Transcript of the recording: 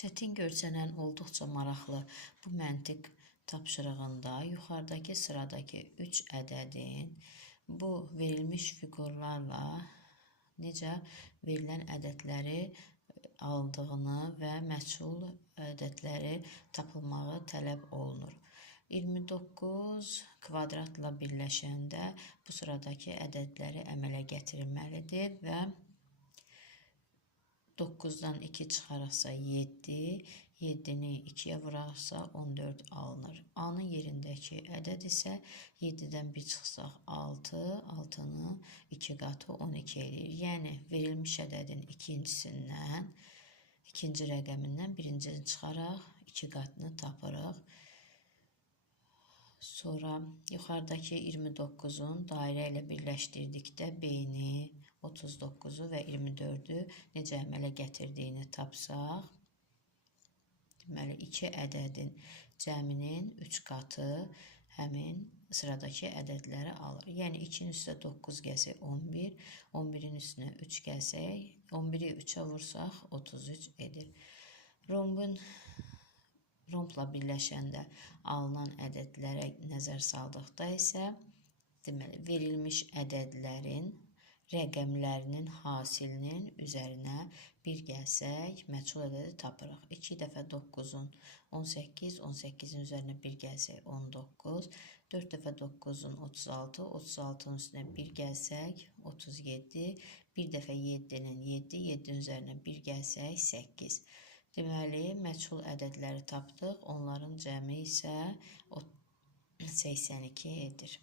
Çətin görsənən olduqca maraqlı bu məntiq tapşırığında yuxarıdakı sıradakı 3 ədədin bu verilmiş fiqurlarla necə verilən ədədləri aldığını və məchul ədədləri tapılmağı tələb olunur. 29 kvadratla birləşəndə bu sıradakı ədədləri əmələ gətirilməlidir və 9-dan 2 çıxaraqsa 7, 7-ni 2-yə vuraqsa 14 alınır. A-nın yerindəki ədəd isə 7-dən 1 çıxsaq 6, 6-nı 2 qatı 12 edir. Yəni, verilmiş ədədin ikincisindən, ikinci rəqəmindən birincini çıxaraq 2 qatını tapırıq. Sonra yuxarıdakı 29-un dairə ilə birləşdirdikdə B-ni, 39-u və 24-ü necə əmələ gətirdiyini tapsaq, deməli, 2 ədədin cəminin 3 qatı həmin sıradakı ədədləri alır. Yəni, 2-nin üstə 9 gəlsək 11, 11-in üstünə 3 gəlsək, 11-i 3-ə vursaq 33 edir. Rombla birləşəndə alınan ədədlərə nəzər saldıqda isə, deməli, verilmiş ədədlərin rəqəmlərinin hasilinin üzərinə 1 gəlsək, məchul ədədi tapırıq. 2 dəfə 9-un 18, 18-in üzərinə 1 gəlsək 19, 4 dəfə 9-un 36, 36-nın üstünə 1 gəlsək 37, 1 dəfə 7-nin 7, 7-nin üzərinə 1 gəlsək 8. Deməli, məchul ədədləri tapdıq, onların cəmi isə 82 edir.